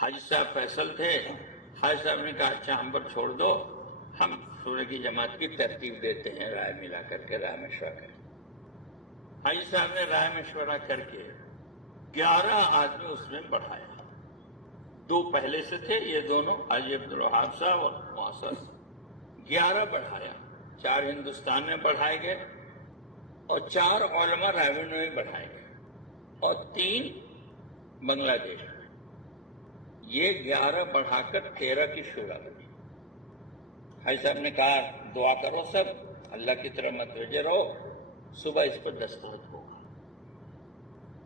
حاج صاحب فیصل تھے. حاج صاحب نے کہا اچھا ہم پر چھوڑ دو, ہم شورا کی جماعت کی ترتیب دیتے ہیں رائے ملا کر کے, رائے مشورہ کر. حاجی صاحب نے رائے مشورہ کر کے 11 آدمی اس میں بڑھایا. 2 پہلے سے تھے, یہ دونوں حاجی عبدالوہاب صاحب اور معاصر. 11 بڑھایا, 4 ہندوستان میں بڑھائے گئے اور 4 علماء راویڑ میں بڑھائے گئے اور 3 بنگلہ دیش میں. یہ 11 بڑھا کر 13 کی شورا بنی. حاجی صاحب نے کہا دعا کرو سب, اللہ کی طرف متوجہ رہو, صبح اس پر دستخط ہوگا.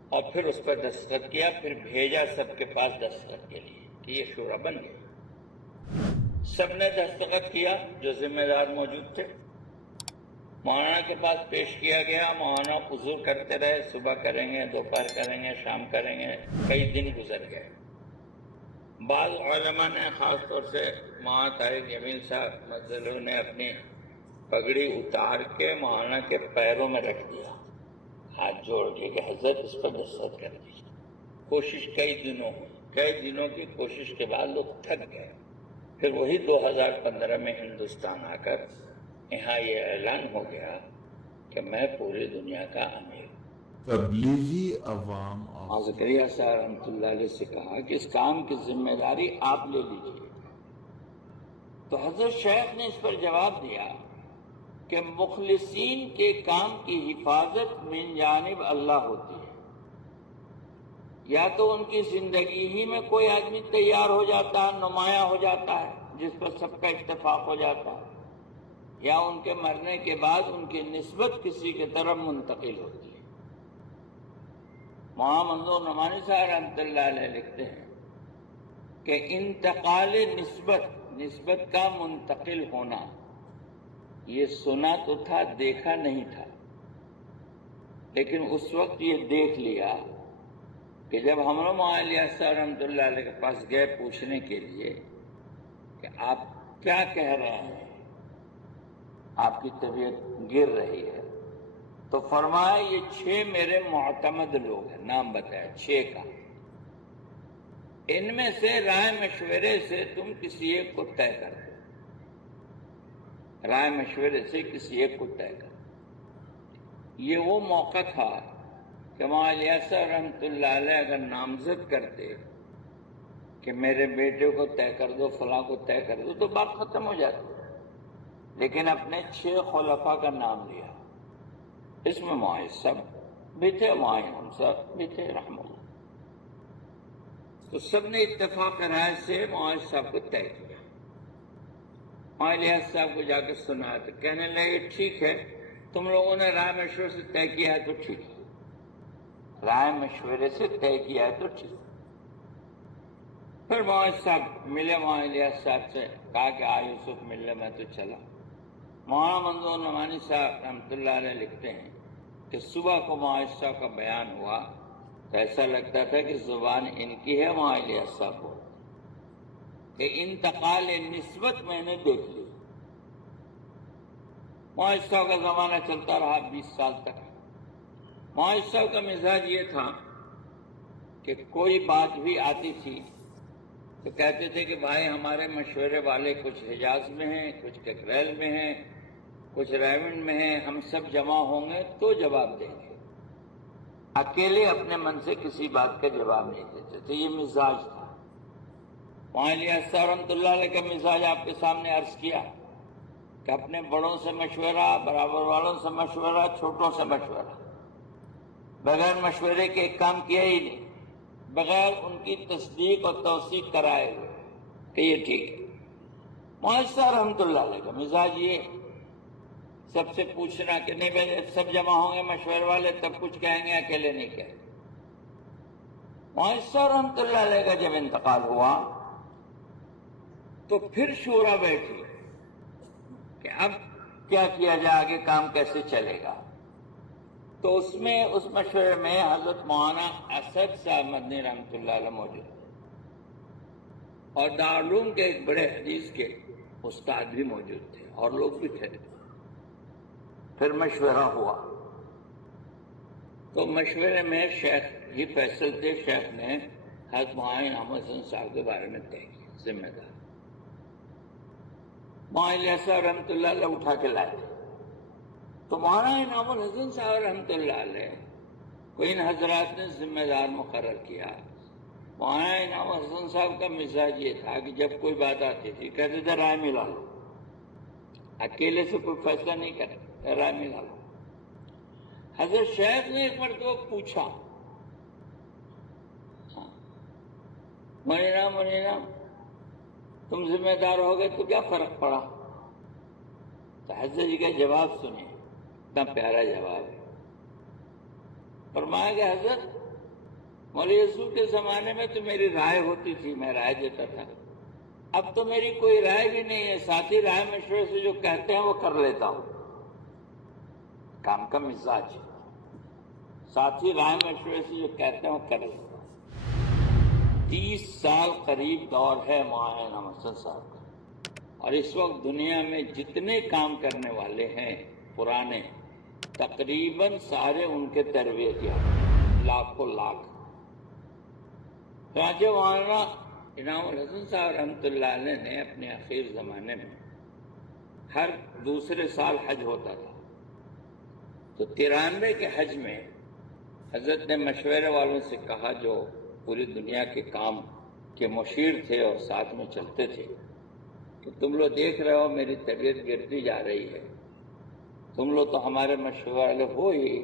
اور پھر اس پر دستخط کیا, پھر بھیجا سب کے پاس دستخط کے لیے کہ یہ شورا بن گئی. سب نے دستخط کیا جو ذمہ دار موجود تھے. مولانا کے پاس پیش کیا گیا. مولانا حضور کرتے رہے, صبح کریں گے, دوپہر کریں گے, شام کریں گے. کئی دن گزر گئے. بعض علماء نے, خاص طور سے مولانا طارق جمیل صاحب مظلوم نے اپنی پگڑی اتار کے مولانا کے پیروں میں رکھ دیا, ہاتھ جوڑ کے کہ حضرت اس پر دستخط کر دیجیے. کوشش کئی دنوں کی کوشش کے بعد لوگ تھک گئے. پھر وہی 2015 میں ہندوستان آ کر یہاں یہ اعلان ہو گیا کہ میں پوری دنیا کا امیر. تبلیغی عوام زکریا صاحب رحمۃ اللہ علیہ سے کہا کہ اس کام کی ذمہ داری آپ لے لیجیے. تو حضرت شیخ نے اس پر جواب دیا کہ مخلصین کے کام کی حفاظت من جانب اللہ ہوتی ہے. یا تو ان کی زندگی ہی میں کوئی آدمی تیار ہو جاتا ہے, نمایاں ہو جاتا ہے, جس پر سب کا اتفاق ہو جاتا ہے, یا ان کے مرنے کے بعد ان کی نسبت کسی کی طرف منتقل ہوتی ہے. مولانا منظور نعمانی صاحب رحمۃ اللہ علیہ لکھتے ہیں کہ انتقال نسبت کا منتقل ہونا یہ سنا تو تھا, دیکھا نہیں تھا. لیکن اس وقت یہ دیکھ لیا کہ جب ہم لوگ مولانا صاحب رحمۃ اللہ علیہ کے پاس گئے پوچھنے کے لیے کہ آپ کیا کہہ رہے ہیں, آپ کی طبیعت گر رہی ہے, تو فرمایا یہ 6 میرے معتمد لوگ ہیں, نام بتایا 6 کا. ان میں سے رائے مشورے سے تم کسی ایک کو طے کر دو, رائے مشورے سے کسی ایک کو طے کر. یہ وہ موقع تھا کہ مولانا صاحب رحمۃ اللہ علیہ اگر نامزد کرتے کہ میرے بیٹے کو طے کر دو, فلاں کو طے کر دو, تو بات ختم ہو جاتی. لیکن اپنے 6 خلفاء کا نام لیا. اس میں مولانا صاحب بھی تھے, مولانا صاحب بھی تھے رحمہ اللہ. تو سب نے اتفاق رائے سے مولانا صاحب کو طے کیا. مولانا صاحب کو جا کے سنا تو کہنے لگے ٹھیک ہے, تم لوگوں نے رائے مشورے سے طے کیا ہے تو ٹھیک ہے, رائے مشورے سے طے کیا ہے تو ٹھیک ہے. پھر مولانا صاحب ملے, مولانا صاحب سے کہا کہ یوسف ملنے. میں تو چلا. مولانا منظور نعمانی صاحب رحمۃ اللہ علیہ لکھتے ہیں کہ صبح کو مولانا صاحب کا بیان ہوا تو ایسا لگتا تھا کہ زبان ان کی ہے مولانا صاحب کو, کہ انتقال نسبت میں نے دیکھ لی. مولانا صاحب کا زمانہ چلتا رہا 20 سال تک. مولانا صاحب کا مزاج یہ تھا کہ کوئی بات بھی آتی تھی تو کہتے تھے کہ بھائی ہمارے مشورے والے کچھ حجاز میں ہیں, کچھ ککریل میں ہیں, کچھ ریونڈ میں ہیں, ہم سب جمع ہوں گے تو جواب دیں گے. اکیلے اپنے من سے کسی بات کا جواب نہیں دیتے تھے. یہ مزاج تھا. مولانا صاحب رحمۃ اللہ علیہ کا مزاج آپ کے سامنے عرض کیا کہ اپنے بڑوں سے مشورہ, برابر والوں سے مشورہ, چھوٹوں سے مشورہ, بغیر مشورے کے ایک کام کیا ہی نہیں, بغیر ان کی تصدیق اور توثیق کرائے ہوئے کہ یہ ٹھیک ہے. مولانا صاحب رحمۃ اللہ علیہ کا مزاج یہ, سب سے پوچھنا کہ نہیں بھائی سب جمع ہوں گے مشورے والے تب کچھ کہیں گے, اکیلے نہیں کہیں گے. مولانا صاحب رحمۃ اللہ علیہ کا جب انتقال ہوا تو پھر شورا بیٹھی کہ اب کیا کیا جائے, آگے کام کیسے چلے گا. تو اس مشورے میں حضرت مولانا اسد صاحب مدنی رحمۃ اللہ علیہ موجود تھے, اور دارالعلوم کے ایک بڑے حدیث کے استاد بھی موجود تھے, اور لوگ بھی تھے. پھر مشورہ ہوا تو مشورے میں شیخ ہی فیصل تھے. شیخ نے حضرت معین احمد حسن صاحب کے بارے میں طے کیا ذمہ دار. معین صاحب رحمۃ اللہ علیہ اٹھا کے لائے. تو معین احمد حسن صاحب رحمۃ اللہ علیہ کو ان حضرات نے ذمہ دار مقرر کیا. معین احمد حسن صاحب کا مزاج یہ تھا کہ جب کوئی بات آتی تھی کہتے تھے رائے ملا لو، اکیلے سے کوئی فیصلہ نہیں کرتے، رائے ملا لو. حضرت شیخ نے ایک مرتبہ پوچھا، منینا تم ذمہ دار ہو گئے تو کیا فرق پڑا؟ تو حضرت جی کا جواب سنیں، اتنا پیارا جواب ہے. فرمایا کہ حضرت مولوی یسوع کے زمانے میں تو میری رائے ہوتی تھی، میں رائے دیتا تھا. اب تو میری کوئی رائے بھی نہیں ہے، ساتھی رائے مشورے سے جو کہتے ہیں وہ کر لیتا ہوں. کام کا مزاج، ساتھی رائے مشورے سے جو کہتے ہیں وہ کر لیتا ہوں. 30 سال قریب دور ہے معین احمد حسن صاحب کا، اور اس وقت دنیا میں جتنے کام کرنے والے ہیں پرانے تقریباً سارے ان کے تربیت یافتہ، لاکھوں لاکھ. چنانچہ مولانا انعام الحسن صاحب رحمۃ اللہ علیہ نے اپنے اخیر زمانے میں ہر دوسرے سال حج ہوتا تھا. تو 93 کے حج میں حضرت نے مشورے والوں سے کہا جو پوری دنیا کے کام کے مشیر تھے اور ساتھ میں چلتے تھے کہ تم لوگ دیکھ رہے ہو میری طبیعت گرتی جا رہی ہے، تم لوگ تو ہمارے مشورے والے ہو ہی،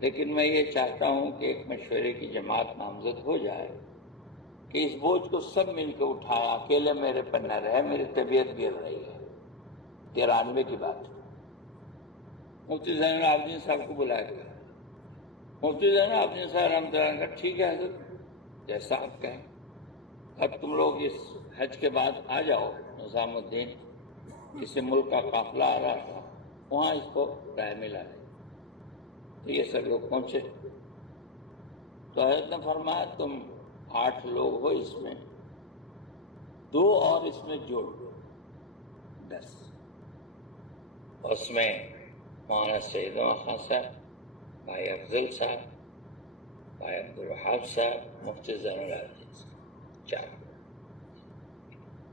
لیکن میں یہ چاہتا ہوں کہ ایک مشورے کی جماعت نامزد ہو جائے کہ اس بوجھ کو سب مل کے اٹھائیں، اکیلے میرے پر نہ رہے، میری طبیعت گر رہی ہے. 93 کی بات ہے. مفتی زین العابدین صاحب کو بلایا گیا. مفتی زین العابدین صاحب رحمۃ اللہ علیہ نے کہا ٹھیک ہے حضرت جیسا آپ کہیں، اب تم لوگ اس حج کے بعد آ جاؤ نظام الدین، کسی ملک کا قافلہ آ رہا تھا وہاں اس کو رائے ملا ہے. تو یہ سب لوگ پہنچے. تو حضرت نے فرمایا تم 8 لوگ ہو، اس میں 2 اور اس میں جوڑ دو، 10. اس میں مولانا سید احمد خان صاحب، بھائی افضل صاحب، بھائی عبدالوہاب صاحب، مفتی زین العابدین صاحب، 4.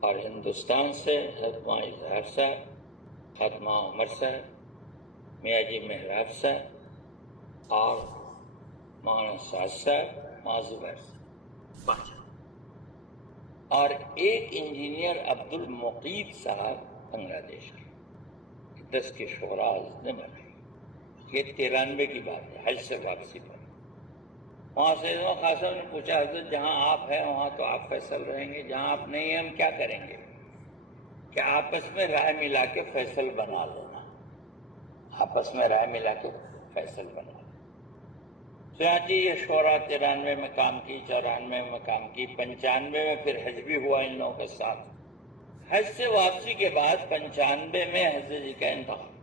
اور ہندوستان سے حضرت مولانا اظہار صاحب، خاتمہ عمر صاحب، میاں جی محراب صاحب اور مولانا سعد صاحب، معذور صاحب، 5. اور ایک انجینئر عبد المقید صاحب بنگلہ دیش کے. 10 کے شعراء نے بنائی. یہ 93 کی بات ہے، حج سے واپسی پر. وہاں سے خان صاحب نے پوچھا حضرت جہاں آپ ہیں وہاں تو آپ فیصل رہیں گے، جہاں آپ نہیں ہیں ہم کیا کریں گے؟ کہ آپس میں رائے ملا کے فیصل بنا لینا، آپس میں رائے ملا کے فیصل بنا لینا. چنانچہ یہ شعراء 93 میں کام کی، 94 میں کام کی، 95 میں پھر حج بھی ہوا ان لوگوں کے ساتھ. حج سے واپسی کے بعد 95 میں حضرت جی کا انتقال.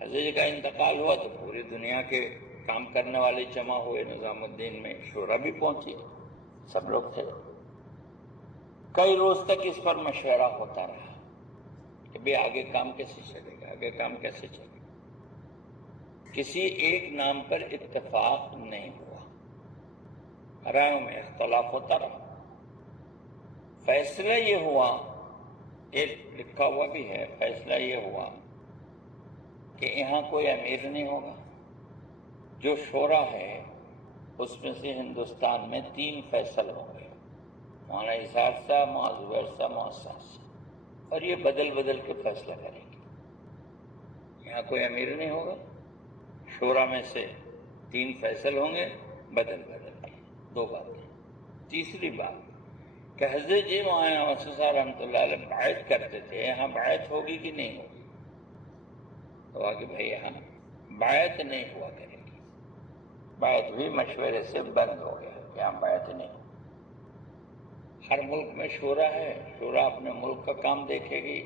حضرت جی کا انتقال ہوا تو پوری دنیا کے کام کرنے والے جمع ہوئے نظام الدین میں، شورا بھی پہنچی، سب لوگ تھے. کئی روز تک اس پر مشورہ ہوتا رہا کہ بھئی آگے کام کیسے چلے گا، آگے کام کیسے چلے گا. کسی ایک نام پر اتفاق نہیں ہوا، رائے میں اختلاف ہوتا رہا. فیصلہ یہ ہوا، ایک لکھا ہوا بھی ہے، فیصلہ یہ ہوا کہ یہاں کوئی امیر نہیں ہوگا. جو شورا ہے اس میں سے ہندوستان میں 3 فیصل ہوں گے، مولانا اظہار صاحب، معذور صاحب، معصر صاحب، اور یہ بدل بدل کے فیصلہ کریں گے. یہاں کوئی امیر نہیں ہوگا، شورا میں سے 3 فیصل ہوں گے بدل بدل کے. 2 باتیں. تیسری بات کہ حضرت جی مولانا معصر صاحب رحمۃ اللہ علیہ بیعت کرتے تھے، یہاں بیعت ہوگی کہ نہیں ہوگی؟ تو کہ بھائی یہاں بیعت نہیں ہوا کرے گی. بیعت بھی مشورے سے بند ہو گیا، یہاں بیعت نہیں. ہر ملک میں شورا ہے، شورا اپنے ملک کا کام دیکھے گی.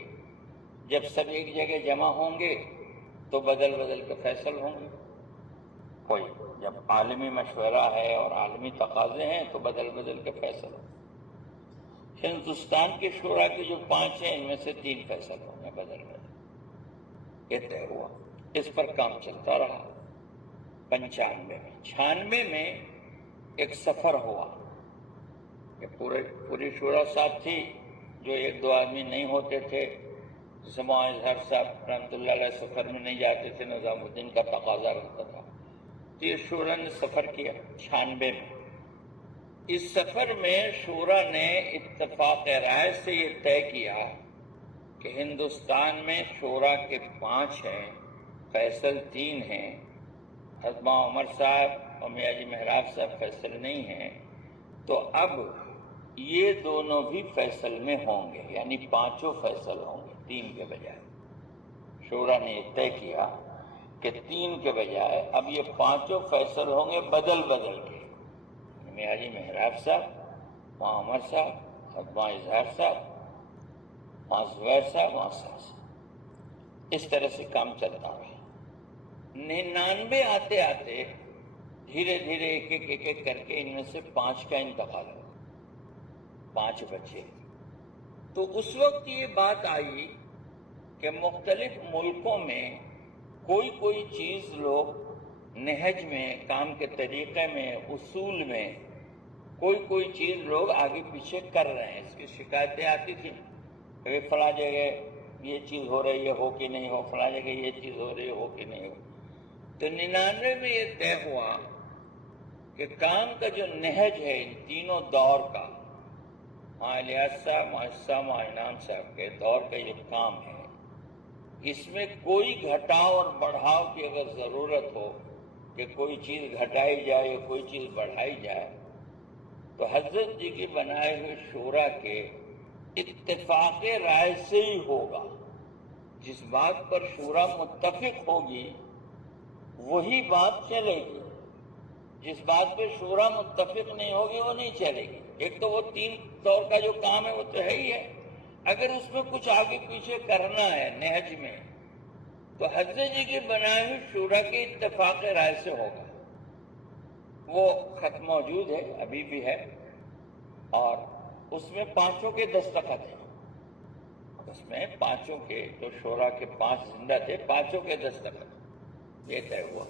جب سب ایک جگہ جمع ہوں گے تو بدل بدل کے فیصل ہوں گے. کوئی جب عالمی مشورہ ہے اور عالمی تقاضے ہیں تو بدل بدل کے فیصل ہوں. ہندوستان کے شورا کے جو 5 ہیں ان میں سے 3 فیصل ہوں گے بدل بدل. یہ طے ہوا، اس پر کام چلتا رہا. 95 میں 96 میں ایک سفر ہوا پوری شورا صاحب تھی، جو ایک دو آدمی نہیں ہوتے تھے، جیسے مولانا اظہر صاحب رحمۃ اللہ علیہ سفر میں نہیں جاتے تھے، نظام الدین کا تقاضا رہتا تھا، تو یہ شورا نے سفر کیا 96 میں۔ اس سفر میں شورا نے اتفاق رائے سے یہ طے کیا کہ ہندوستان میں شورا کے 5 ہیں، فیصل 3 ہیں، حضرت مولانا عمر صاحب اور میاں جی محراب صاحب فیصل نہیں ہیں، تو اب یہ دونوں بھی فیصل میں ہوں گے، یعنی 5 فیصل ہوں گے 3 کے بجائے۔ شورا نے یہ طے کیا کہ 3 کے بجائے اب یہ 5 فیصل ہوں گے بدل بدل کے، میاں جی محراب صاحب، مولانا عمر صاحب، حضرت مولانا اظہار صاحب، مولانا زبیر صاحب، مولانا صاحب، اس طرح سے کام چلتا رہا۔ 99 آتے آتے دھیرے دھیرے ایک کر کے ان میں سے 5 کا انتقال ہوا، 5 بچے۔ تو اس وقت یہ بات آئی کہ مختلف ملکوں میں کوئی چیز لوگ نہج میں، کام کے طریقے میں، اصول میں کوئی چیز لوگ آگے پیچھے کر رہے ہیں، اس کی شکایتیں آتی تھیں کہ فلاں جگہ یہ چیز ہو رہی ہے، ہو کہ نہیں ہو، فلاں جگہ یہ چیز ہو رہی ہے، ہو کہ نہیں ہو۔ تو 99 میں یہ طے ہوا کہ کام کا جو نہج ہے ان تینوں دور کا، مولانا الیاس صاحب، مولانا انعام صاحب کے دور کا یہ کام ہے، اس میں کوئی گھٹاؤ اور بڑھاؤ کی اگر ضرورت ہو کہ کوئی چیز گھٹائی جائے یا کوئی چیز بڑھائی جائے، تو حضرت جی کے بنائے ہوئے شورا کے اتفاق رائے سے ہی ہوگا۔ جس بات پر شورا متفق ہوگی وہی بات چلے گی، جس بات پہ شورا متفق نہیں ہوگی وہ نہیں چلے گی۔ ایک تو وہ 3 دور کا جو کام ہے وہ تو ہے ہی ہے، اگر اس میں کچھ آگے پیچھے کرنا ہے نہج میں تو حضرت جی کے بنائے ہوئے شورا کے اتفاق رائے سے ہوگا۔ وہ خط موجود ہے، ابھی بھی ہے، اور اس میں 5 کے دستخط ہیں، اس میں 5 کے، جو شورا کے 5 زندہ تھے، 5 کے دستخط۔ یہ طے ہوا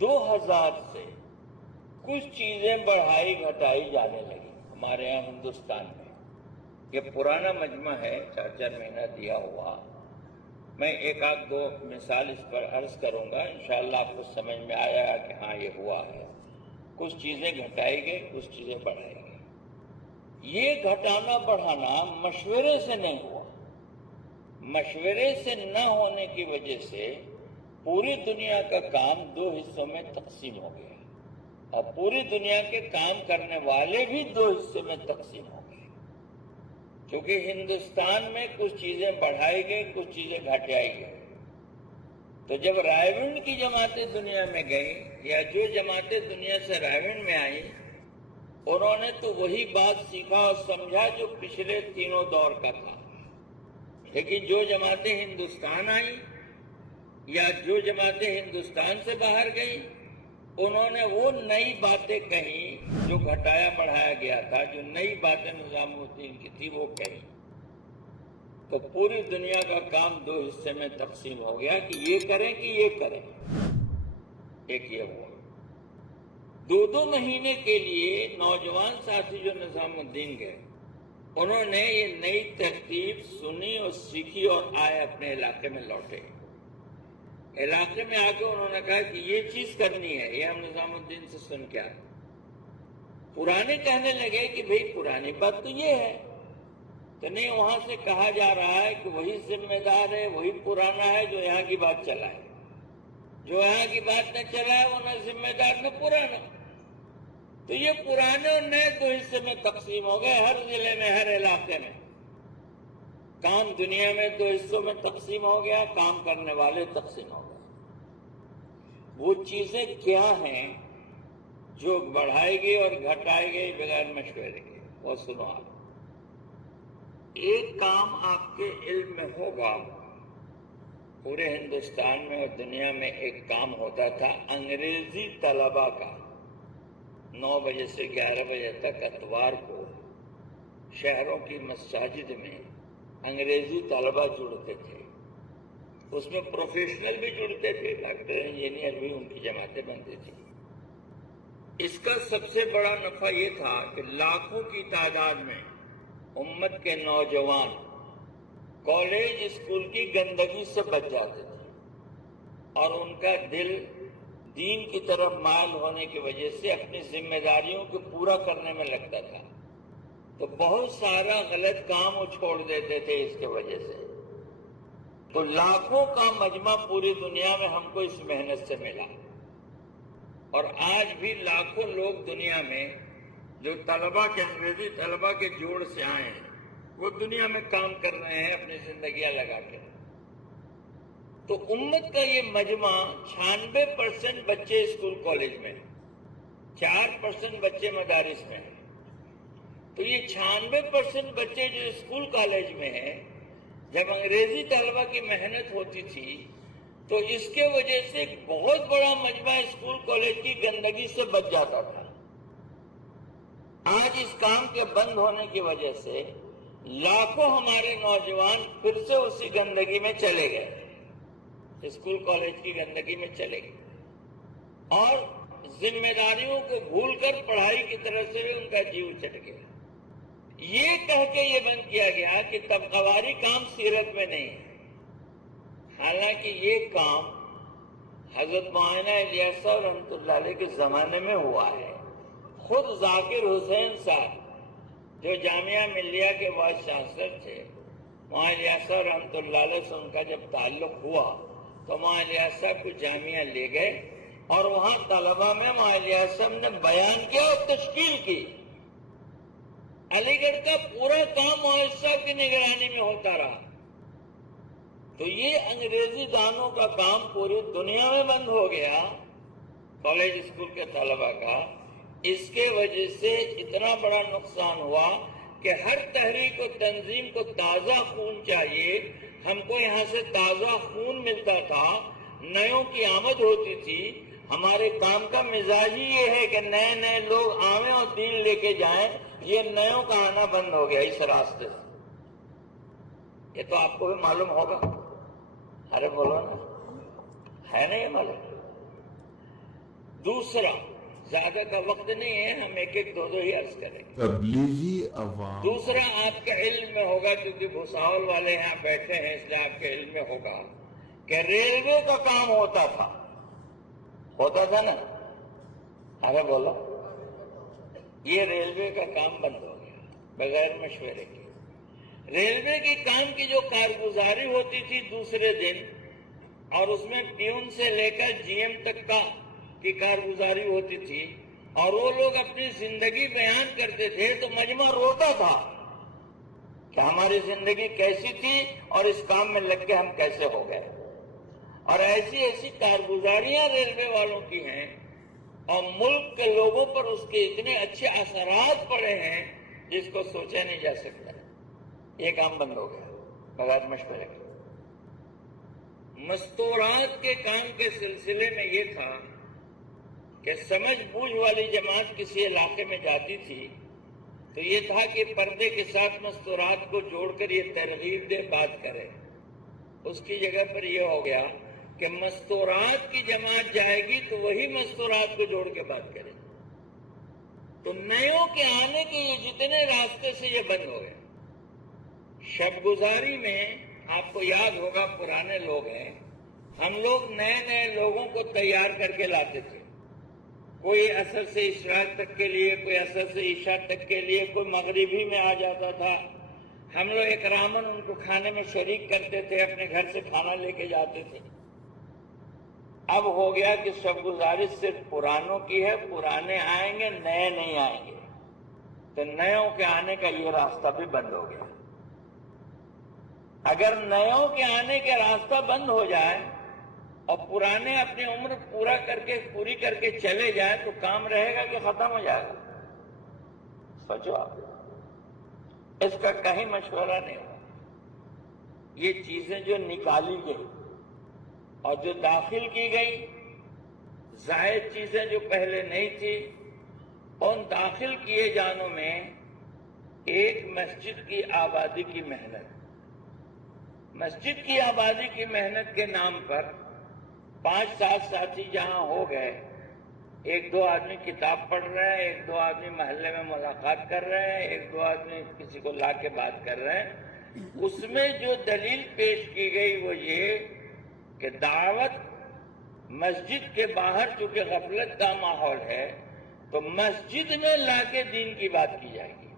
2000 سے کچھ چیزیں بڑھائی گھٹائی جانے لگی ہمارے یہاں ہندوستان میں۔ یہ پرانا مجمع ہے، 4 مہینہ دیا ہوا۔ میں 1-2 مثال اس پر عرض کروں گا، انشاءاللہ آپ کو سمجھ میں آیا کہ ہاں یہ ہوا ہے۔ کچھ چیزیں گھٹائی گئی، کچھ چیزیں بڑھائی گئی۔ یہ گھٹانا بڑھانا مشورے سے نہیں ہوا، مشورے سے نہ ہونے کی وجہ سے پوری دنیا کا کام 2 حصوں میں تقسیم ہو گیا، اور پوری دنیا کے کام کرنے والے بھی 2 حصے میں تقسیم ہو گئے، کیونکہ ہندوستان میں کچھ چیزیں بڑھائی گئی، کچھ چیزیں گھٹائی گئی۔ تو جب رائے کی جماعتیں دنیا میں گئیں، یا جو جماعتیں دنیا سے رائے میں آئیں، انہوں نے تو وہی بات سیکھا اور سمجھا جو پچھلے 3 دور کا تھا، لیکن جو جماعتیں ہندوستان آئیں یا جو جماعتیں ہندوستان سے باہر گئیں، انہوں نے وہ نئی باتیں کہیں جو گھٹایا بڑھایا گیا تھا، جو نئی باتیں نظام الدین کی تھی وہ کہیں، تو پوری دنیا کا کام 2 حصے میں تقسیم ہو گیا کہ یہ کریں کہ یہ کریں۔ ایک یہ ہوا۔ 2 مہینے کے لیے نوجوان ساتھی جو نظام الدین گئے، انہوں نے یہ نئی ترتیب سنی اور سیکھی اور آئے اپنے علاقے میں لوٹے۔ علاقے میں آ کے انہوں نے کہا کہ یہ چیز کرنی ہے، یہ ہم نظام الدین سے سن کے آئے۔ پرانے کہنے لگے کہ بھئی پرانی بات تو یہ ہے، تو نہیں، وہاں سے کہا جا رہا ہے کہ وہی ذمہ دار ہے، وہی پرانا ہے جو یہاں کی بات چلائے، جو یہاں کی بات نہ چلائے وہ نہ ذمہ دار نہ پرانا۔ تو یہ پرانے اور نئے 2 حصے میں تقسیم ہو گئے، ہر ضلع میں، ہر علاقے میں۔ کام دنیا میں 2 حصوں میں تقسیم ہو گیا، کام کرنے والے تقسیم ہو گئے۔ وہ چیزیں کیا ہیں جو بڑھائی گئی اور گھٹائی گئی بغیر مشورے کے، وہ سنو آپ۔ ایک کام آپ کے علم میں ہوگا، پورے ہندوستان میں اور دنیا میں ایک کام ہوتا تھا انگریزی طلبہ کا، 9 بجے سے 11 بجے تک اتوار کو شہروں کی مساجد میں انگریزی طلبہ جڑتے تھے، اس میں پروفیشنل بھی جڑتے تھے، ڈاکٹر انجینئر بھی، ان کی جماعتیں بنتی تھیں۔ اس کا سب سے بڑا نفع یہ تھا کہ لاکھوں کی تعداد میں امت کے نوجوان کالج اسکول کی گندگی سے بچ جاتے تھے اور ان کا دل دین کی طرف مائل ہونے کی وجہ سے اپنی ذمہ داریوں کو پورا کرنے میں لگتا تھا، تو بہت سارا غلط کام وہ چھوڑ دیتے تھے اس کے وجہ سے۔ تو لاکھوں کا مجمع پوری دنیا میں ہم کو اس محنت سے ملا، اور آج بھی لاکھوں لوگ دنیا میں جو طلبہ کے انگریزی طلبہ کے جوڑ سے آئے ہیں وہ دنیا میں کام کر رہے ہیں اپنی زندگیاں لگا کے۔ تو امت کا یہ مجمع 96% بچے اسکول کالج میں، 4% بچے مدارس میں ہیں۔ تو یہ 96% بچے جو اسکول کالج میں ہیں، جب انگریزی طلبہ کی محنت ہوتی تھی تو اس کے وجہ سے ایک بہت بڑا مجمع اسکول کالج کی گندگی سے بچ جاتا تھا۔ آج اس کام کے بند ہونے کی وجہ سے لاکھوں ہمارے نوجوان پھر سے اسی گندگی میں چلے گئے، اسکول کالج کی گندگی میں چلے گئے، اور ذمہ داریوں کو بھول کر پڑھائی کی طرف سے بھی ان کا جیو چٹ گیا۔ یہ کہہ کے یہ بند کیا گیا کہ طبقہ کام سیرت میں نہیں ہے، حالانکہ یہ کام حضرت مولانا الیاس رحمۃ اللہ علیہ کے زمانے میں ہوا ہے۔ خود ذاکر حسین صاحب جو جامعہ ملیہ کے وائس چانسلر تھے، مولانا الیاس رحمۃ اللہ علیہ سے ان کا جب تعلق ہوا تو مولانا الیاس صاحب کو جامعہ لے گئے اور وہاں طلبہ میں مولانا الیاس صاحب نے بیان کیا اور تشکیل کی۔ علی گڑھ کا پورا کام مولانا صاحب کی نگرانی میں ہوتا رہا۔ تو یہ انگریزی دانوں کا کام پوری دنیا میں بند ہو گیا کالج اسکول کے طلبہ کا۔ اس کے وجہ سے اتنا بڑا نقصان ہوا کہ ہر تحریک و تنظیم کو تازہ خون چاہیے۔ ہم کو یہاں سے تازہ خون ملتا تھا، نیوں کی آمد ہوتی تھی۔ ہمارے کام کا مزاج ہی یہ ہے کہ نئے نئے لوگ آویں اور دین لے کے جائیں۔ یہ نیوں کا آنا بند ہو گیا اس راستے سے، یہ تو آپ کو بھی معلوم ہوگا۔ ارے بولو نا، ہے نا یہ معلوم؟ دوسرا، زیادہ کا وقت نہیں ہے، ہم ایک ایک دو ہی عرض کریں گے۔ تبلیغی عوام دوسرا آپ کے علم میں ہوگا، کیونکہ بھساول والے یہاں بیٹھے ہیں اس لیے آپ کے علم میں ہوگا کہ ریلوے کا کام ہوتا تھا نا؟ ارے بولو، یہ ریلوے کا کام بند ہو گیا بغیر مشورے کے۔ ریلوے کے کام کی جو کارگزاری ہوتی تھی دوسرے دن، اور اس میں پیون سے لے کر جی ایم تک کی کارگزاری ہوتی تھی، اور وہ لوگ اپنی زندگی بیان کرتے تھے تو مجمع روتا تھا کہ ہماری زندگی کیسی تھی اور اس کام میں لگ کے ہم کیسے ہو گئے۔ اور ایسی ایسی کارگزاریاں ریلوے والوں کی ہیں، اور ملک کے لوگوں پر اس کے اتنے اچھے اثرات پڑے ہیں جس کو سوچا نہیں جا سکتا۔ یہ کام بند ہو گیا بغیر مشورے کے۔ مستورات کے کام کے سلسلے میں یہ تھا کہ سمجھ بوجھ والی جماعت کسی علاقے میں جاتی تھی تو یہ تھا کہ پردے کے ساتھ مستورات کو جوڑ کر یہ ترغیب دے، بات کرے۔ اس کی جگہ پر یہ ہو گیا کہ مستورات کی جماعت جائے گی تو وہی مستورات کو جوڑ کے بات کرے۔ تو نیوں کے آنے کے یہ جتنے راستے سے یہ بند ہو گئے۔ شب گزاری میں آپ کو یاد ہوگا، پرانے لوگ ہیں، ہم لوگ نئے نئے لوگوں کو تیار کر کے لاتے تھے، کوئی عصر سے اشراق تک کے لیے، کوئی عصر سے عشاء تک کے لیے، کوئی مغربی میں آ جاتا تھا۔ ہم لوگ اکراماً ان کو کھانے میں شریک کرتے تھے، اپنے گھر سے کھانا لے کے جاتے تھے۔ اب ہو گیا کہ شب گزاری صرف پرانوں کی ہے، پرانے آئیں گے، نئے نہیں آئیں گے، تو نیوں کے آنے کا یہ راستہ بھی بند ہو گیا۔ اگر نیوں کے آنے کے راستہ بند ہو جائے اور پرانے اپنی عمر پوری کر کے چلے جائیں تو کام رہے گا کہ ختم ہو جائے گا؟ سوچو آپ، اس کا کہیں مشورہ نہیں ہوا۔ یہ چیزیں جو نکالی گئی اور جو داخل کی گئی، زائد چیزیں جو پہلے نہیں تھی، ان داخل کیے جانوں میں ایک مسجد کی آبادی کی محنت، مسجد کی آبادی کی محنت کے نام پر 5-7 ساتھی جہاں ہو گئے ایک دو آدمی کتاب پڑھ رہے ہیں، ایک دو آدمی محلے میں ملاقات کر رہے ہیں، ایک دو آدمی کسی کو لا کے بات کر رہے ہیں، اس میں جو دلیل پیش کی گئی وہ یہ کہ دعوت مسجد کے باہر چونکہ غفلت کا ماحول ہے تو مسجد میں لا کے دین کی بات کی جائے گی۔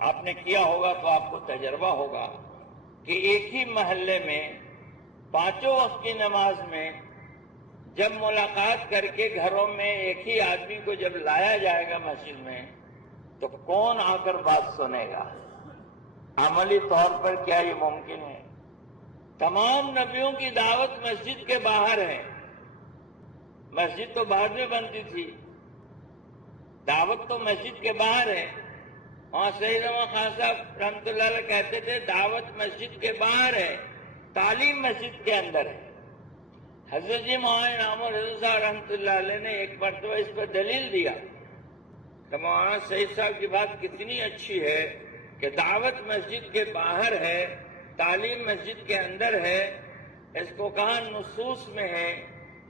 آپ نے کیا ہوگا تو آپ کو تجربہ ہوگا کہ ایک ہی محلے میں پانچوں وقت کی نماز میں جب ملاقات کر کے گھروں میں ایک ہی آدمی کو جب لایا جائے گا مسجد میں تو کون آ کر بات سنے گا؟ عملی طور پر کیا یہ ممکن ہے؟ تمام نبیوں کی دعوت مسجد کے باہر ہے۔ مسجد تو بعد میں بنتی تھی، دعوت تو مسجد کے باہر ہے۔ وہاں سید احمد خان صاحب رحمۃ اللہ علیہ کہتے تھے دعوت مسجد کے باہر ہے، تعلیم مسجد کے اندر ہے۔ حضرت جی مولانا انعام الحسن صاحب رحمۃ اللہ علیہ نے ایک مرتبہ اس پر دلیل دیا کہ مولانا سعید صاحب کی بات کتنی اچھی ہے کہ دعوت مسجد کے باہر ہے، تعلیم مسجد کے اندر ہے۔ اس کو کہا نصوص میں ہے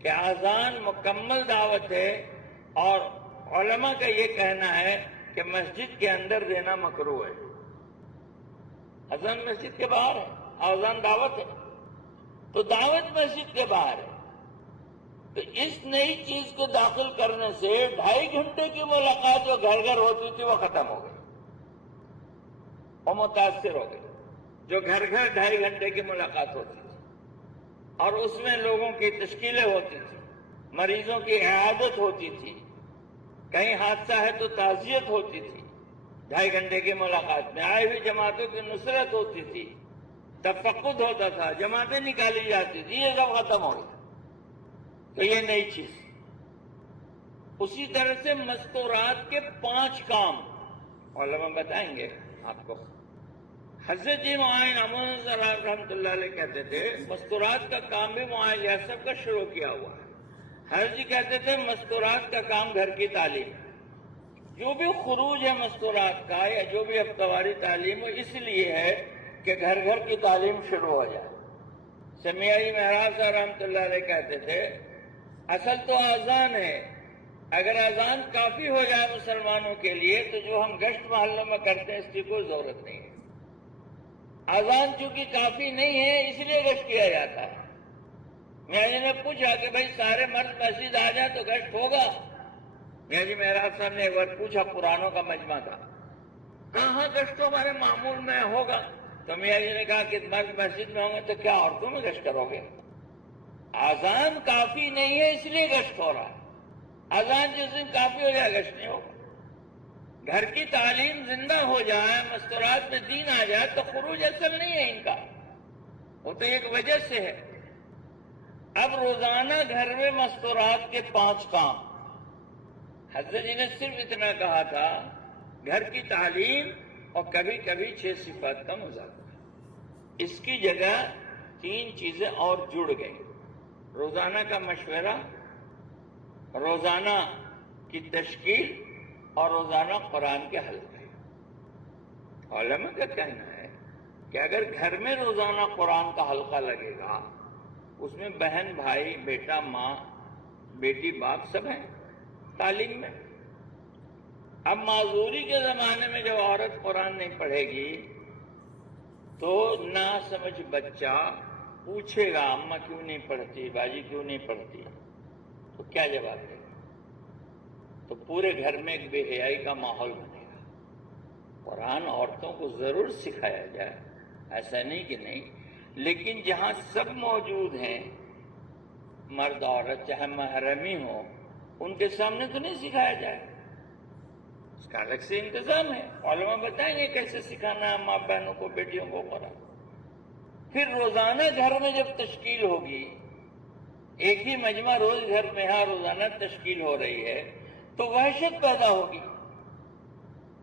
کہ اذان مکمل دعوت ہے، اور علماء کا یہ کہنا ہے کہ مسجد کے اندر دینا مکروہ ہے۔ اذان مسجد کے باہر ہے، اذان دعوت ہے، تو دعوت مسجد کے باہر ہے۔ تو اس نئی چیز کو داخل کرنے سے 2.5 گھنٹے کی ملاقات جو گھر گھر ہوتی تھی وہ ختم ہو گئی، وہ متاثر ہو گئی۔ جو گھر گھر 2.5 گھنٹے کی ملاقات ہوتی تھی اور اس میں لوگوں کی تشکیلیں ہوتی تھی، مریضوں کی عیادت ہوتی تھی، کہیں حادثہ ہے تو تعزیت ہوتی تھی، 2.5 گھنٹے کی ملاقات میں آئی ہوئی جماعتوں کی نصرت ہوتی تھی، تفقد ہوتا تھا، جماعتیں نکالی جاتی تھی، یہ سب ختم ہو گیا۔ تو یہ نئی چیز۔ اسی طرح سے مستورات کے 5 کام علماء بتائیں گے آپ کو۔ حضرت جی مولانا انعام صاحب رحمۃ اللہ علیہ کہتے تھے مستورات کا کام بھی مولانا صاحب کا شروع کیا ہوا ہے۔ حضرت جی کہتے تھے مستورات کا کام گھر کی تعلیم، جو بھی خروج ہے مستورات کا یا جو بھی ہفتہ تعلیم وہ اس لیے ہے کہ گھر گھر کی تعلیم شروع ہو جائے۔ سمیع جی مہراج صاحب رحمۃ اللہ علیہ کہتے تھے اصل تو اذان ہے، اگر اذان کافی ہو جائے مسلمانوں کے لیے تو جو ہم گشت محلوں میں کرتے ہیں اس کی کوئی ضرورت نہیں ہے۔ اذان چونکہ کافی نہیں ہے اس لیے گشت کیا جاتا ہے۔ میاں جی نے پوچھا کہ بھائی سارے مرد مسجد آ جائیں تو گشت ہوگا؟ میاں جی مہراج صاحب نے ایک بار پوچھا، قرآنوں کا مجمع تھا، کہاں گشت تو ہمارے معمول میں ہوگا؟ تو میاں جی نے کہا کہ مرد مسجد میں ہوں گے تو کیا عورتوں میں گشت کرو گے؟ اذان کافی نہیں ہے اس لیے گشت ہو رہا ہے، اذان جس دن کافی ہو جائے گشت نہیں ہوگا۔ گھر کی تعلیم زندہ ہو جائے، مستورات میں دین آ جائے تو خروج اصل نہیں ہے ان کا، وہ تو ایک وجہ سے ہے۔ اب روزانہ گھر میں مستورات کے 5 کام، حضرت جی نے صرف اتنا کہا تھا گھر کی تعلیم اور کبھی کبھی 6 صفات کا مذاکرہ۔ اس کی جگہ 3 چیزیں اور جڑ گئی، روزانہ کا مشورہ، روزانہ کی تشکیل اور روزانہ قرآن کے حلقے۔ علماء کا کہنا ہے کہ اگر گھر میں روزانہ قرآن کا حلقہ لگے گا، اس میں بہن بھائی بیٹا ماں بیٹی باپ سب ہیں تعلیم میں۔ اب معذوری کے زمانے میں جب عورت قرآن نہیں پڑھے گی تو نہ سمجھ بچہ پوچھے گا اماں کیوں نہیں پڑھتی، باجی کیوں نہیں پڑھتی، تو کیا جواب دے گا؟ تو پورے گھر میں ایک بے حیائی کا ماحول بنے گا۔ قرآن عورتوں کو ضرور سکھایا جائے، ایسا نہیں کہ نہیں، لیکن جہاں سب موجود ہیں مرد عورت چاہے محرمی ہو ان کے سامنے تو نہیں سکھایا جائے، اس کا الگ سے انتظام ہے۔ علماء بتائیں گے کیسے سکھانا ہے ماں بہنوں کو بیٹیوں کو قرآن۔ پھر روزانہ گھر میں جب تشکیل ہوگی، ایک ہی مجمع روز گھر میں ہاں روزانہ تشکیل ہو رہی ہے تو وحشت پیدا ہوگی۔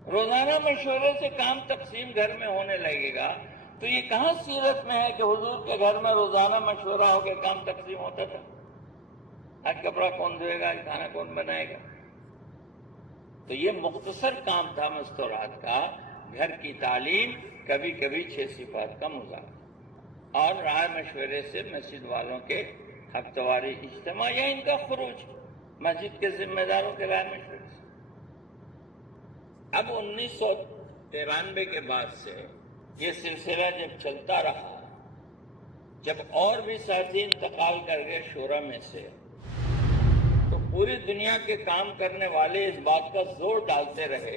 روزانہ مشورے سے کام تقسیم گھر میں ہونے لگے گا تو یہ کہاں سیرت میں ہے کہ حضور کے گھر میں روزانہ مشورہ ہو کے کام تقسیم ہوتا تھا؟ آج کپڑا کون دھوئے گا، آج کھانا کون بنائے گا؟ تو یہ مختصر کام تھا مستورات کا، گھر کی تعلیم، کبھی کبھی 6 صفات کا مذاکرہ اور رائے مشورے سے مسجد والوں کے ہفتہ واری اجتماع یا ان کا خروج۔ مسجد کے ذمہ داروں کے رائے مشورے سے۔ اب 1993 کے بعد سے یہ سلسلہ جب چلتا رہا، جب اور بھی ساتھی انتقال کر گئے شورا میں سے، تو پوری دنیا کے کام کرنے والے اس بات کا زور ڈالتے رہے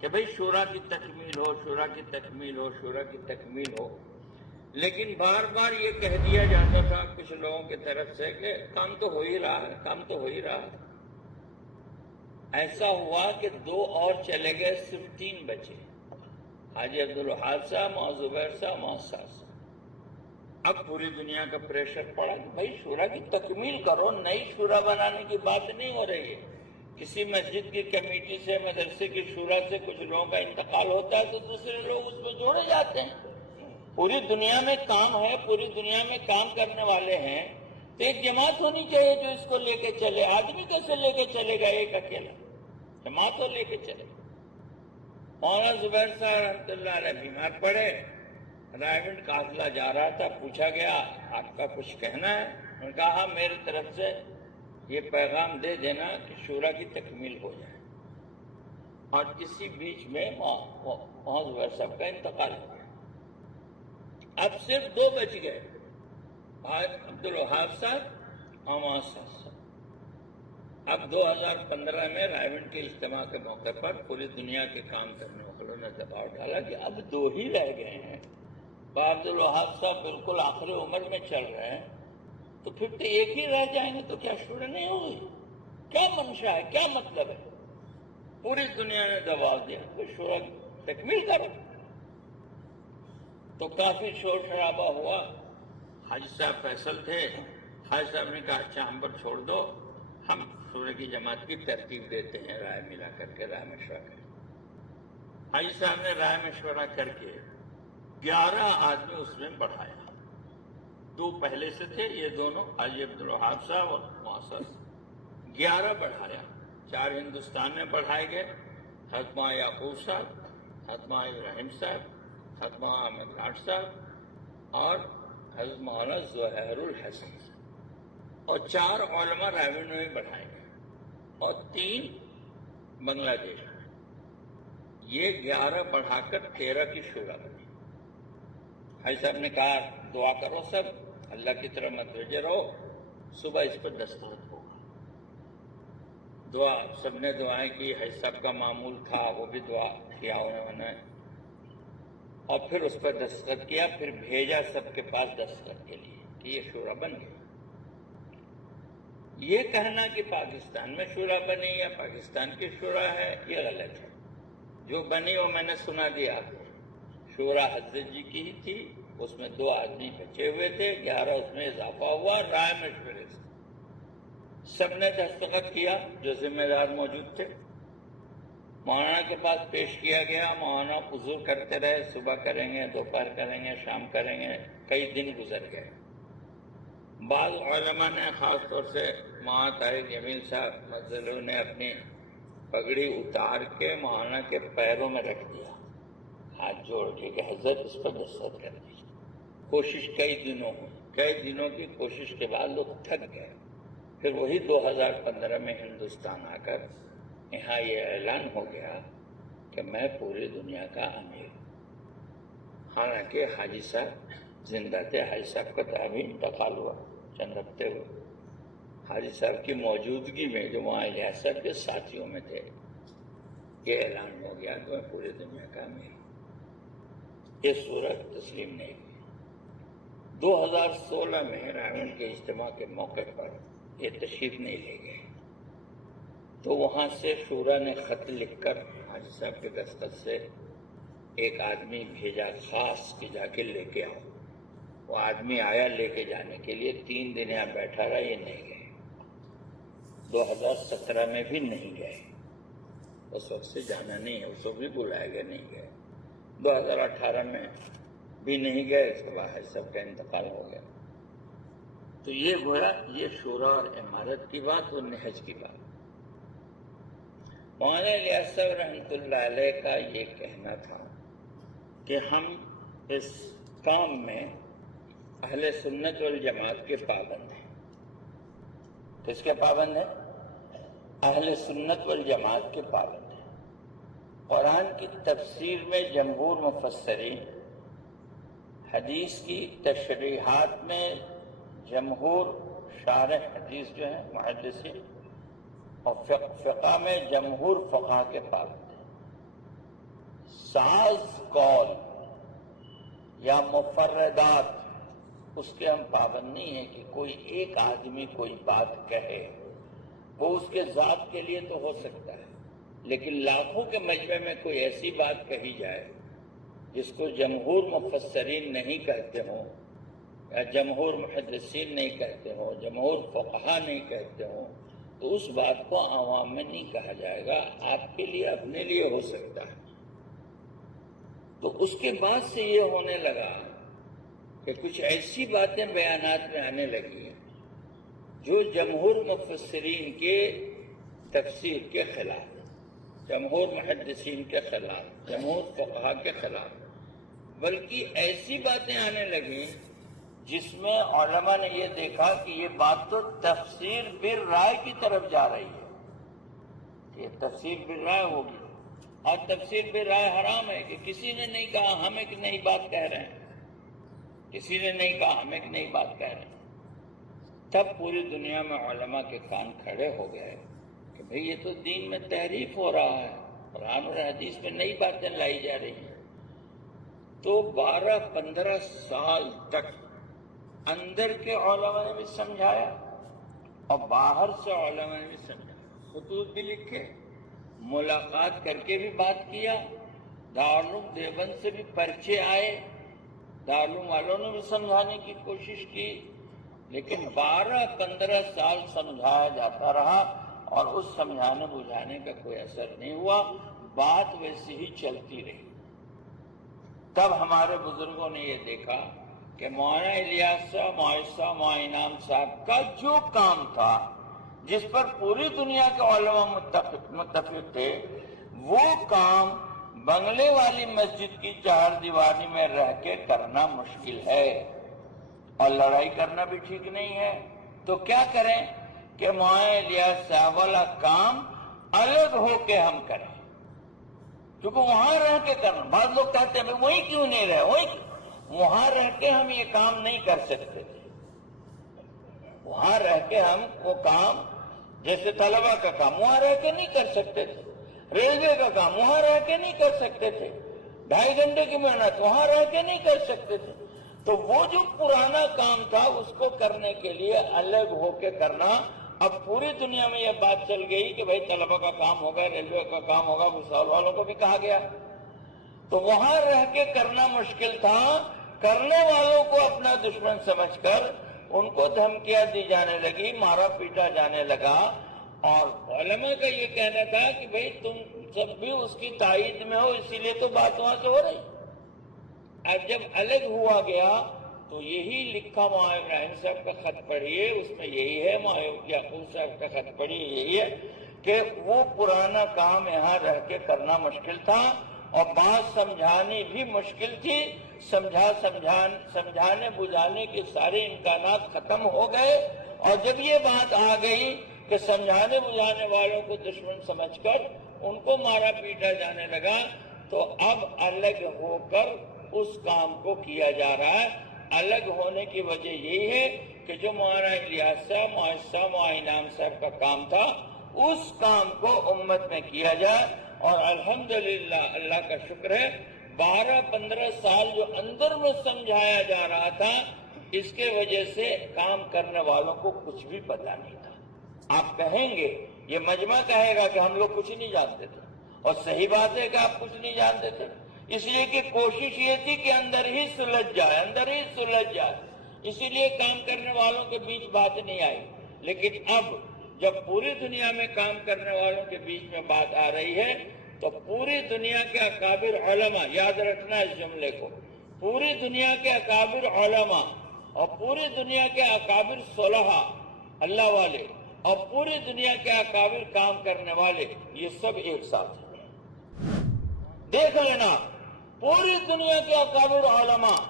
کہ بھئی شورا کی تکمیل ہو، شورا کی تکمیل ہو، شورا کی تکمیل ہو، لیکن بار بار یہ کہہ دیا جاتا تھا کچھ لوگوں کی طرف سے کہ کام تو ہو ہی رہا ہے، کام تو ہو ہی رہا ہے۔ ایسا ہوا کہ 2 اور چلے گئے، صرف 3 بچے، حاجی عبدالوہاب صاحب، مولانا زبیر صاحب، مولانا صاحب۔ اب پوری دنیا کا پریشر پڑا کہ بھائی شورا کی تکمیل کرو، نئی شورا بنانے کی بات نہیں ہو رہی ہے۔ کسی مسجد کی کمیٹی سے، مدرسے کی شورا سے کچھ لوگوں کا انتقال ہوتا ہے تو دوسرے لوگ اس میں جوڑے جاتے ہیں۔ پوری دنیا میں کام ہے، پوری دنیا میں کام کرنے والے ہیں، تو ایک جماعت ہونی چاہیے جو اس کو لے کے چلے۔ آدمی کیسے لے کے چلے گا ایک اکیلا؟ جماعت ہو لے کے چلے۔ مولانا زبیر صاحب رحمۃ اللہ علیہ بیمار پڑے، رائے گنج قافلہ جا رہا تھا، پوچھا گیا آپ کا کچھ کہنا ہے؟ انہوں نے کہا ہاں، میری طرف سے یہ پیغام دے دینا کہ شورا کی تکمیل ہو جائے۔ اور اسی بیچ میں مولانا زبیر صاحب کا انتقال ہو گیا۔ اب صرف 2 بچ گئے، عبدالوہاب صاحب اور مولانا صاحب۔ اب 2015 میں رائے گنج کے اجتماع کے موقع پر پوری دنیا کے کام کرنے والوں نے دباؤ ڈالا کہ اب 2 ہی رہ گئے ہیں، عبدالوہاب صاحب بالکل آخری عمر میں چل رہے ہیں، تو پھر تو ایک ہی رہ جائیں گے، تو کیا شورا نہیں ہوگی؟ کیا منشا ہے، کیا مطلب ہے؟ پوری دنیا نے دباؤ دیا کہ شورا تکمیل کرو۔ تو کافی شور شرابہ ہوا۔ حاجی صاحب فیصل تھے، حاجی صاحب نے کہا اچھا ہم پر چھوڑ دو، ہم شورا کی جماعت کی ترتیب دیتے ہیں، رائے ملا کر کے، رائے مشورہ کر کے۔ حاجی صاحب نے رائے مشورہ کر کے 11 آدمی اس میں بڑھایا۔ 2 پہلے سے تھے، یہ دونوں حاجی عبدالوہاب صاحب اور مولانا 11 بڑھایا۔ 4 ہندوستان میں بڑھائے گئے، حضرت مولانا یعقوب صاحب، حضرت مولانا ابراہیم صاحب، حضرت مولانا احمد لاٹ صاحب اور حضرت مولانا ظہیر الحسن صاحب، اور 4 علماء راوی میں بڑھائے گئے اور 3 بنگلہ دیش میں۔ یہ 11 بڑھا کر 13 کی شورا بنی۔ حاجی صاحب نے کہا دعا کرو سب، اللہ کی طرف متوجہ رہو، صبح اس پر دستخط ہوگا۔ دعا، سب نے دعائیں کی، حاجی صاحب کا معمول تھا وہ بھی دعا کیا انہوں نے، اور پھر اس پر دستخط کیا، پھر بھیجا سب کے پاس دستخط کے لیے کہ یہ شورا بن گئی۔ یہ کہنا کہ پاکستان میں شورا بنی یا پاکستان کی شورا ہے، یہ غلط ہے۔ جو بنی وہ میں نے سنا دیا آپ کو۔ شورا حضرت جی کی ہی تھی، اس میں 2 آدمی بچے ہوئے تھے، 11 اس میں اضافہ ہوا رائے مشورے سے۔ سب نے دستخط کیا جو ذمہ دار موجود تھے، مولانا کے پاس پیش کیا گیا، مولانا حضور کرتے رہے، صبح کریں گے، دوپہر کریں گے، شام کریں گے، کئی دن گزر گئے۔ بعض علماء نے، خاص طور سے مولانا طارق جمیل صاحب مظلوم نے اپنی پگڑی اتار کے مولانا کے پیروں میں رکھ دیا، ہاتھ جوڑ کے کہ حضرت اس پر دستخط کر دیجیے۔ کوشش کئی دنوں کی کوشش کے بعد لوگ تھک گئے۔ پھر وہی 2015 میں ہندوستان آ کر یہاں یہ اعلان ہو گیا کہ میں پوری دنیا کا امیر ہوں۔ حالانکہ حاجی صاحب زندہ تھے، حاجی صاحب کا ابھی انتقال ہوا چند ہفتے ہوئے۔ حاجی صاحب کی موجودگی میں جو وہاں الیاس صاحب کے ساتھیوں میں تھے، یہ اعلان ہو گیا کہ میں پوری دنیا کا امیر ہوں۔ یہ صورت تسلیم نہیں ہوئی۔ 2016 میں رائے گنج کے اجتماع کے موقع پر یہ تشریف نہیں لے گئے، تو وہاں سے شورا نے خط لکھ کر حاجی صاحب کے دستخط سے ایک آدمی بھیجا خاص کہ جا کے لے کے آؤ۔ وہ آدمی آیا لے کے جانے کے لیے، 3 دن یہاں بیٹھا رہا، یہ نہیں گئے۔ 2017 میں بھی نہیں گئے، اس وقت سے جانا نہیں ہے، اس وقت بھی بلایا گیا، نہیں گئے۔ 2018 میں بھی نہیں گئے، اس کے بعد حاجی صاحب کا انتقال ہو گیا۔ تو یہ گویا یہ شورا اور امارت کی بات اور نہج کی بات۔ مولانا الیاس صاحب رحمۃ اللہ علیہ کا یہ کہنا تھا کہ ہم اس کام میں اہل سنت والجماعت کے پابند ہیں، کس کے پابند ہیں؟ اہل سنت والجماعت کے پابند ہیں۔ قرآن کی تفسیر میں جمہور مفسرین، حدیث کی تشریحات میں جمہور شارح حدیث جو ہیں محدثین، اور فقہ میں جمہور فقہ کے پابند ہیں۔ ساز قول یا مفردات اس کے ہم پابند نہیں ہیں کہ کوئی ایک آدمی کوئی بات کہے، وہ اس کے ذات کے لیے تو ہو سکتا ہے، لیکن لاکھوں کے مجمع میں کوئی ایسی بات کہی جائے جس کو جمہور مفسرین نہیں کہتے ہوں، یا جمہور محدثین نہیں کہتے ہوں، جمہور فقہا نہیں کہتے ہوں، تو اس بات کو عوام میں نہیں کہا جائے گا، آپ کے لیے اپنے لیے ہو سکتا ہے۔ تو اس کے بعد سے یہ ہونے لگا کہ کچھ ایسی باتیں بیانات میں آنے لگی جو جمہور مفسرین کے تفسیر کے خلاف، جمہور محدثین کے خلاف، جمہور فقہا کے خلاف، بلکہ ایسی باتیں آنے لگیں جس میں علماء نے یہ دیکھا کہ یہ بات تو تفسیر بالرائے کی طرف جا رہی ہے، یہ تفسیر بالرائے ہوگی، اور تفسیر بالرائے حرام ہے کہ کسی نے نہیں کہا ہم ایک نئی بات کہہ رہے ہیں، کسی نے نہیں کہا ہم ایک نئی بات کہہ رہے ہیں۔ تب پوری دنیا میں علماء کے کان کھڑے ہو گئے کہ بھئی یہ تو دین میں تحریف ہو رہا ہے، قرآن اور حدیث میں نئی باتیں لائی جا رہی ہیں۔ تو 12-15 سال تک اندر کے علماء نے بھی سمجھایا اور باہر سے علماء نے بھی سمجھایا، خطوط بھی لکھے، ملاقات کر کے بھی بات کیا، دارالعلوم دیوبند سے بھی پرچے آئے، دارالعلوم والوں نے بھی سمجھانے کی کوشش کی، لیکن 12-15 سال سمجھایا جاتا رہا اور اس سمجھانے بجھانے کا کوئی اثر نہیں ہوا، بات ویسی ہی چلتی رہی۔ تب ہمارے بزرگوں نے یہ دیکھا کہ مولانا الیاس صاحب، معاذ انعام صاحب کا جو کام تھا، جس پر پوری دنیا کے علماء متفق تھے، وہ کام بنگلے والی مسجد کی چہار دیواری میں رہ کے کرنا مشکل ہے، اور لڑائی کرنا بھی ٹھیک نہیں ہے۔ تو کیا کریں کہ مولانا الیاس صاحب والا کام الگ ہو کے ہم کریں، کیونکہ وہاں رہ کے کرنا، بعض لوگ کہتے ہیں وہی کیوں نہیں رہے، وہاں رہ کے ہم یہ کام نہیں کر سکتے تھے، وہاں رہ کے ہم وہ کام، جیسے طلبہ کا کام وہاں رہ کے نہیں کر سکتے تھے، ریلوے کا کام وہاں رہ کے نہیں کر سکتے تھے، 2.5 گھنٹے کی محنت وہاں رہ کے نہیں کر سکتے تھے۔ تو وہ جو پرانا کام تھا اس کو کرنے کے لیے الگ ہو کے کرنا۔ اب پوری دنیا میں یہ بات چل گئی کہ بھائی طلبہ کا کام ہوگا، ریلوے کا کام ہوگا، بھوسال والوں کو بھی کہا گیا، تو وہاں رہ کے کرنا مشکل تھا۔ کرنے والوں کو اپنا دشمن سمجھ کر ان کو دھمکیاں دی جانے لگی، مارا پیٹا جانے لگا، اور علماء کا یہ کہنا تھا کہ بھئی تم سب بھی اس کی تائید میں ہو، اسی لیے تو بات وہاں سے ہو رہی۔ اب جب الگ ہوا گیا تو یہی لکھا مولانا ابراہیم صاحب کا خط پڑھیے، اس میں یہی ہے، مولانا یعقوب صاحب کا خط پڑھیے، یہی ہے کہ وہ پرانا کام یہاں رہ کے کرنا مشکل تھا، اور بات سمجھانی بھی مشکل تھی، سمجھانے بجھانے کے سارے امکانات ختم ہو گئے، اور جب یہ بات آ گئی کہ سمجھانے بجھانے والوں کو دشمن سمجھ کر ان کو مارا پیٹا جانے لگا، تو اب الگ ہو کر اس کام کو کیا جا رہا ہے۔ الگ ہونے کی وجہ یہی ہے کہ جو مولانا الیاس صاحب، معاذ صاحب، مولانا انعام صاحب کا کام تھا، اس کام کو امت میں کیا جائے، اور الحمدللہ اللہ کا شکر ہے 12-15 سال جو اندر میں سمجھایا جا رہا تھا، اس کے وجہ سے کام کرنے والوں کو کچھ بھی پتہ نہیں تھا۔ آپ کہیں گے، یہ مجمع کہے گا کہ ہم لوگ کچھ نہیں جانتے تھے، اور صحیح بات ہے کہ آپ کچھ نہیں جانتے تھے، اس لیے کہ کوشش یہ تھی کہ اندر ہی سلجھ جائے، اسی لیے کام کرنے والوں کے بیچ بات نہیں آئی۔ لیکن اب جب پوری دنیا میں کام کرنے والوں کے بیچ میں بات آ رہی ہے، تو پوری دنیا کے اکابر علماء، یاد رکھنا اس جملے کو، پوری دنیا کے اکابر علماء اور پوری دنیا کے اکابر صلحاء اللہ والے اور پوری دنیا کے اکابر کام کرنے والے، یہ سب ایک ساتھ ہیں۔ دیکھ لینا، پوری دنیا کے اکابر علماء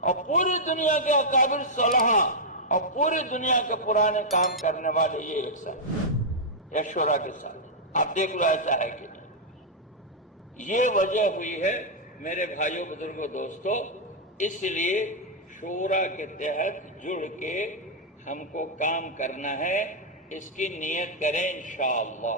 اور پوری دنیا کے اکابر صلحاء اور پوری دنیا کے پرانے کام کرنے والے یہ ایک ساتھ یا شورا کے ساتھ. آپ دیکھ لو ایسا ہے کہ نہیں. یہ وجہ ہوئی ہے میرے بھائیوں بزرگوں دوستوں، اس لیے شورا کے تحت جڑ کے ہم کو کام کرنا ہے. اس کی نیت کریں انشاءاللہ.